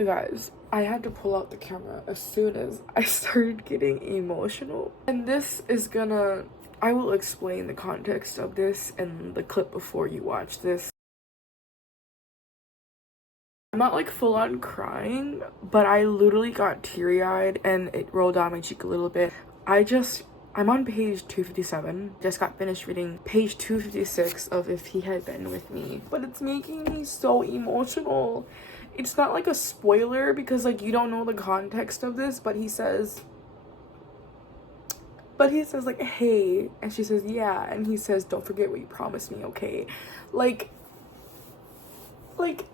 You guys, I had to pull out the camera as soon as I started getting emotional. And this is gonna, I will explain the context of this in the clip before you watch this. I'm not like full on crying, but I literally got teary-eyed and it rolled down my cheek a little bit. I'm on page 257. Just got finished reading page 256 of If He Had Been With Me. But it's making me so emotional. It's not like a spoiler because like you don't know the context of this, but he says like, hey, and she says, yeah, and he says, don't forget what you promised me, okay? Like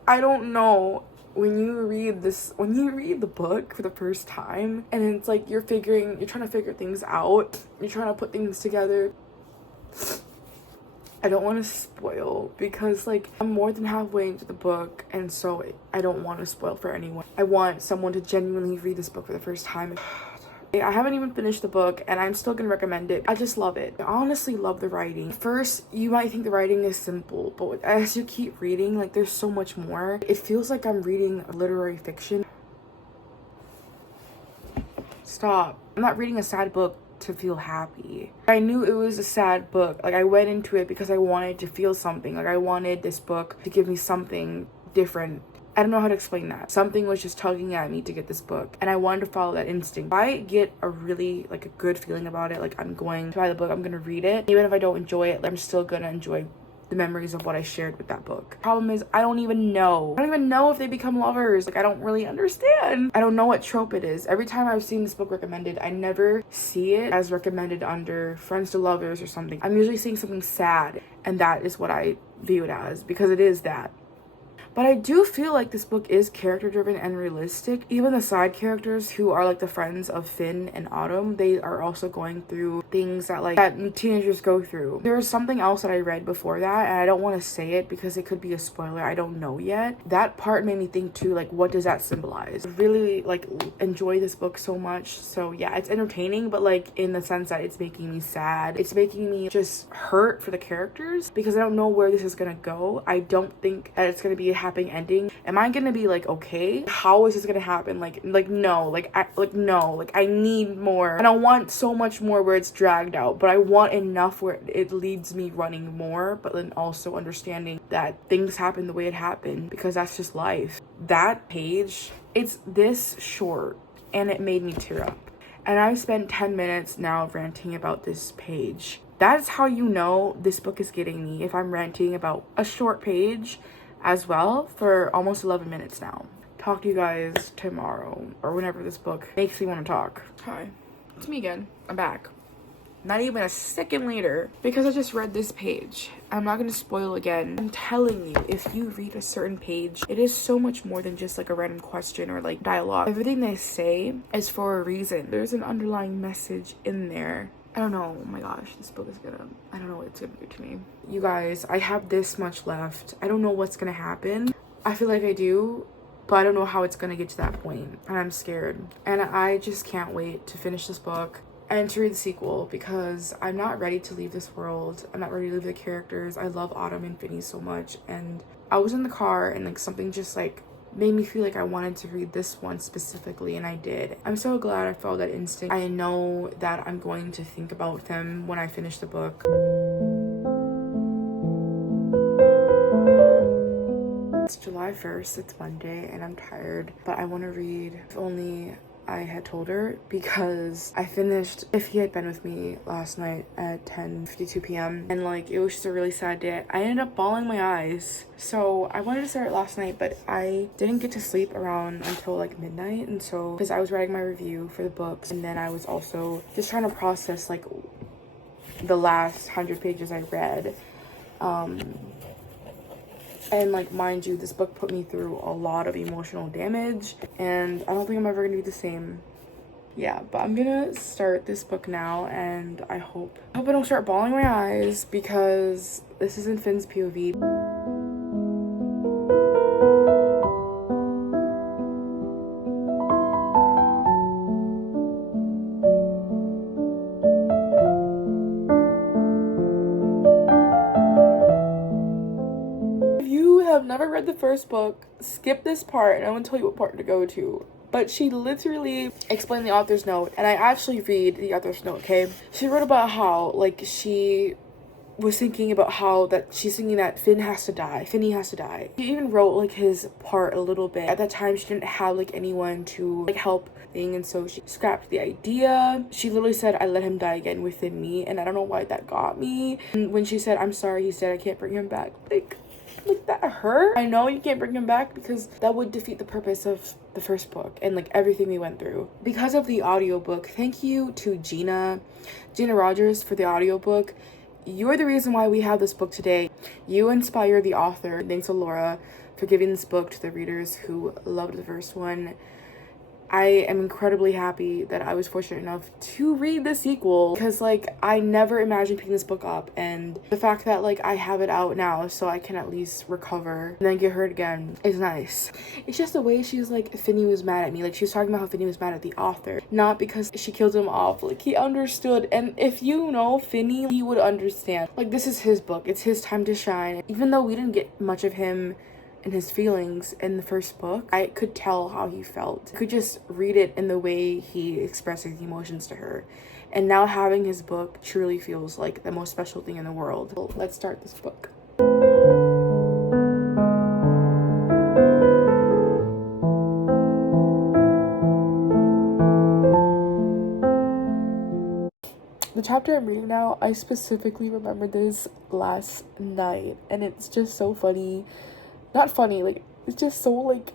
I don't know, when you read the book for the first time and it's like you're trying to figure things out, you're trying to put things together. I don't want to spoil because like I'm more than halfway into the book, and so I don't want to spoil for anyone. I want someone to genuinely read this book for the first time. I haven't even finished the book and I'm still gonna recommend it. I just love it. I honestly love the writing. First, you might think the writing is simple, but as you keep reading, like there's so much more. It feels like I'm reading literary fiction. Stop. I'm not reading a sad book to feel happy. I knew it was a sad book. Like I went into it because I wanted to feel something. Like I wanted this book to give me something different. I don't know how to explain that. Something was just tugging at me to get this book, and I wanted to follow that instinct. If I get a really like a good feeling about it, like I'm going to buy the book, I'm gonna read it. Even if I don't enjoy it, like, I'm still gonna enjoy the memories of what I shared with that book. Problem is, I don't even know if they become lovers. Like I don't really understand. I don't know what trope it is. Every time I've seen this book recommended, I never see it as recommended under friends to lovers or something. I'm usually seeing something sad, and that is what I view it as, because it is that. But I do feel like this book is character driven and realistic. Even the side characters who are like the friends of Finn and Autumn, they are also going through things that teenagers go through. There was something else that I read before that, and I don't want to say it because it could be a spoiler. I don't know yet. That part made me think too, like, what does that symbolize? I really like enjoy this book so much. So yeah, it's entertaining, but like in the sense that it's making me sad. It's making me just hurt for the characters because I don't know where this is gonna go. I don't think that it's gonna be a happy ending. Am I gonna be like, okay, how is this gonna happen? No, I need more, and I want so much more where it's dragged out, but I want enough where it leads me running more, but then also understanding that things happen the way it happened because that's just life. That page, it's this short and it made me tear up, and I've spent 10 minutes now ranting about this page. That's how you know this book is getting me, if I'm ranting about a short page as well for almost 11 minutes now. Talk to you guys tomorrow or whenever this book makes me want to talk. Hi, it's me again. I'm back. Not even a second later, because I just read this page. I'm not going to spoil again. I'm telling you, if you read a certain page, it is so much more than just like a random question or like dialogue. Everything they say is for a reason. There's an underlying message in there. I don't know. Oh my gosh, this book is I don't know what it's gonna do to me. You guys, I have this much left. I don't know what's gonna happen. I feel like I do, but I don't know how it's gonna get to that point, and I'm scared. And I just can't wait to finish this book and to read the sequel because I'm not ready to leave this world. I'm not ready to leave the characters. I love Autumn and Finny so much, and I was in the car and like something just like made me feel like I wanted to read this one specifically, and I did. I'm so glad I felt that instinct. I know that I'm going to think about them when I finish the book. It's July 1st, it's Monday, and I'm tired, but I want to read If Only I Had Told Her, because I finished If He Had Been With Me last night at 10:52 p.m. and like it was just a really sad day. I ended up bawling my eyes, so I wanted to start it last night, but I didn't get to sleep around until like midnight, and so because I was writing my review for the books, and then I was also just trying to process like the last 100 pages I read. And like, mind you, this book put me through a lot of emotional damage, and I don't think I'm ever gonna be the same. Yeah, but I'm gonna start this book now, and I hope I don't start bawling my eyes because this is in Finn's POV. never read the first book, skip this part and I'm gonna tell you what part to go to. But she literally explained the author's note, and I actually read the author's note, okay? She wrote about how, like, she was thinking about how that she's thinking that Finney has to die. She even wrote, like, his part a little bit. At that time, she didn't have, like, anyone to, like, help thing, and so she scrapped the idea. She literally said, I let him die again within me, and I don't know why that got me. And when she said, I'm sorry, he's dead, I can't bring him back, like that hurt. I know you can't bring him back because that would defeat the purpose of the first book and like everything we went through. Because of the audiobook, thank you to Gina Rogers for the audiobook. You're the reason why we have this book today. You inspire the author. Thanks to Laura for giving this book to the readers who loved the first one. I am incredibly happy that I was fortunate enough to read the sequel, because like I never imagined picking this book up, and the fact that like I have it out now so I can at least recover and then get hurt again is nice. It's just the way she's like, Finney was mad at me. Like she was talking about how Finney was mad at the author, not because she killed him off. Like he understood, and if you know Finney, he would understand. Like this is his book, it's his time to shine. Even though we didn't get much of him and his feelings in the first book, I could tell how he felt. I could just read it in the way he expresses emotions to her. And now having his book truly feels like the most special thing in the world. So let's start this book. The chapter I'm reading now, I specifically remember this last night, and it's just so funny. Not funny, like it's just so like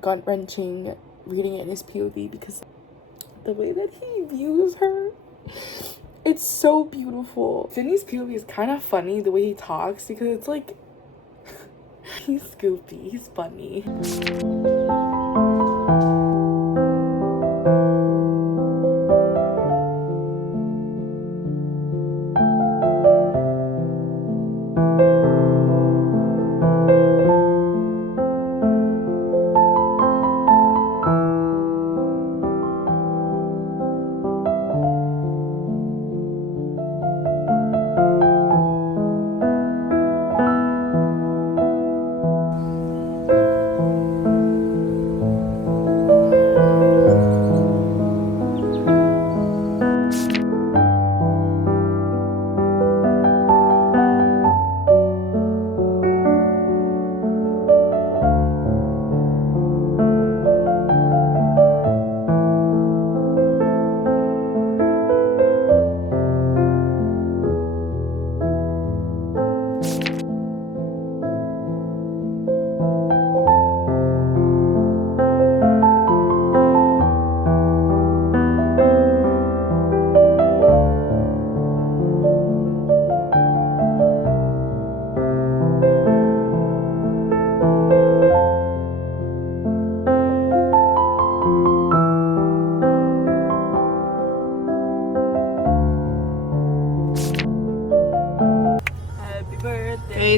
gut-wrenching reading it in his POV, because the way that he views her, it's so beautiful. Finney's POV is kind of funny the way he talks, because it's like he's goofy, he's funny.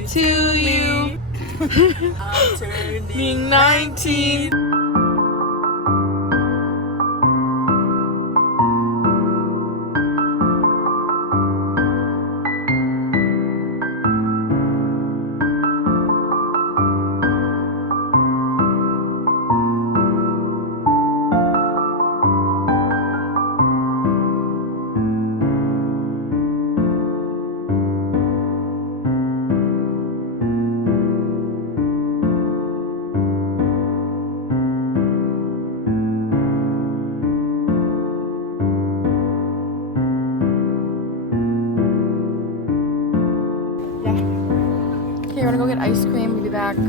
To you. I'm turning 19. Okay, we're gonna go get ice cream. We'll be back. We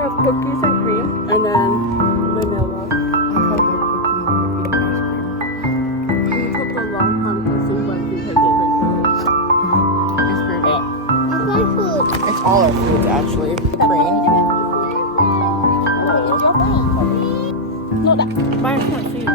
have cookies and cream, and then vanilla. I thought they were cookies and eating ice cream. We took a long time to see what we had to It's pretty. It's my food. It's all our food, actually. The cream. No, that. Mine's not sweet.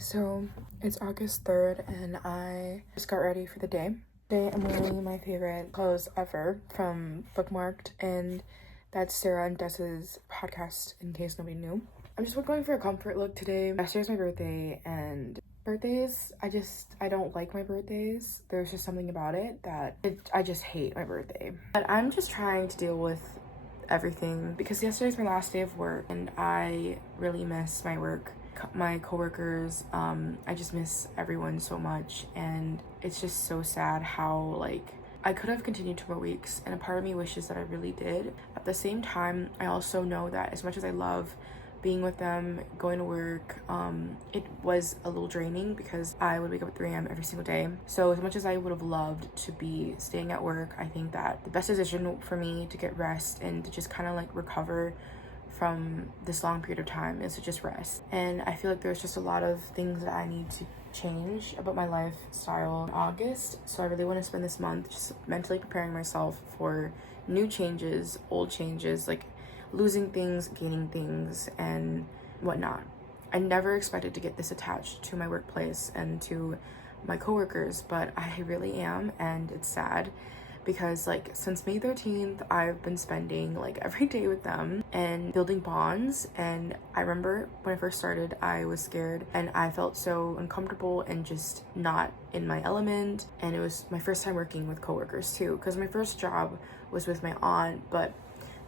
So it's August 3rd and I just got ready for the day. Today I'm wearing my favorite clothes ever from Bookmarked, and that's Sarah and Dessa's podcast, in case nobody knew. I'm just going for a comfort look today. Yesterday's my birthday, and birthdays, I don't like my birthdays. There's just something about it that I just hate my birthday. But I'm just trying to deal with everything because yesterday's my last day of work and I really miss my work, my coworkers. I just miss everyone so much, and it's just so sad how like I could have continued 2 more weeks, and a part of me wishes that I really did. At the same time, I also know that as much as I love being with them, going to work, it was a little draining because I would wake up at 3 a.m. every single day. So as much as I would have loved to be staying at work, I think that the best decision for me to get rest and to just kind of like recover from this long period of time is to just rest. And I feel like there's just a lot of things that I need to change about my lifestyle in August. So I really want to spend this month just mentally preparing myself for new changes, old changes, like losing things, gaining things, and whatnot. I never expected to get this attached to my workplace and to my coworkers, but I really am, and it's sad because like since May 13th, I've been spending like every day with them and building bonds. And I remember when I first started, I was scared and I felt so uncomfortable and just not in my element. And it was my first time working with coworkers too, because my first job was with my aunt, but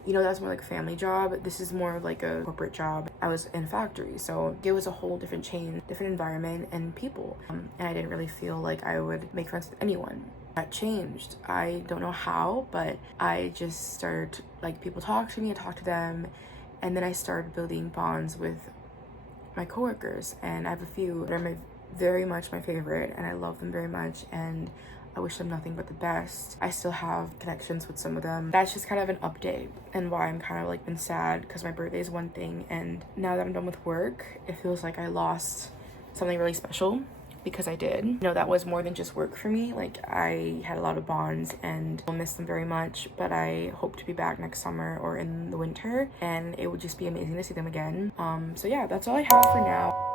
you know, that's more like a family job. This is more of like a corporate job. I was in a factory, so it was a whole different change, different environment and people. And I didn't really feel like I would make friends with anyone. That changed. I don't know how, but I just started, like, people talk to me, I talk to them, and then I started building bonds with my coworkers. And I have a few that are very much my favorite, and I love them very much, and I wish them nothing but the best. I still have connections with some of them. That's just kind of an update and why I'm kind of like been sad, because my birthday is one thing, and now that I'm done with work, it feels like I lost something really special, because I did. You know, that was more than just work for me. Like, I had a lot of bonds and I'll miss them very much, but I hope to be back next summer or in the winter, and it would just be amazing to see them again. So yeah, that's all I have for now.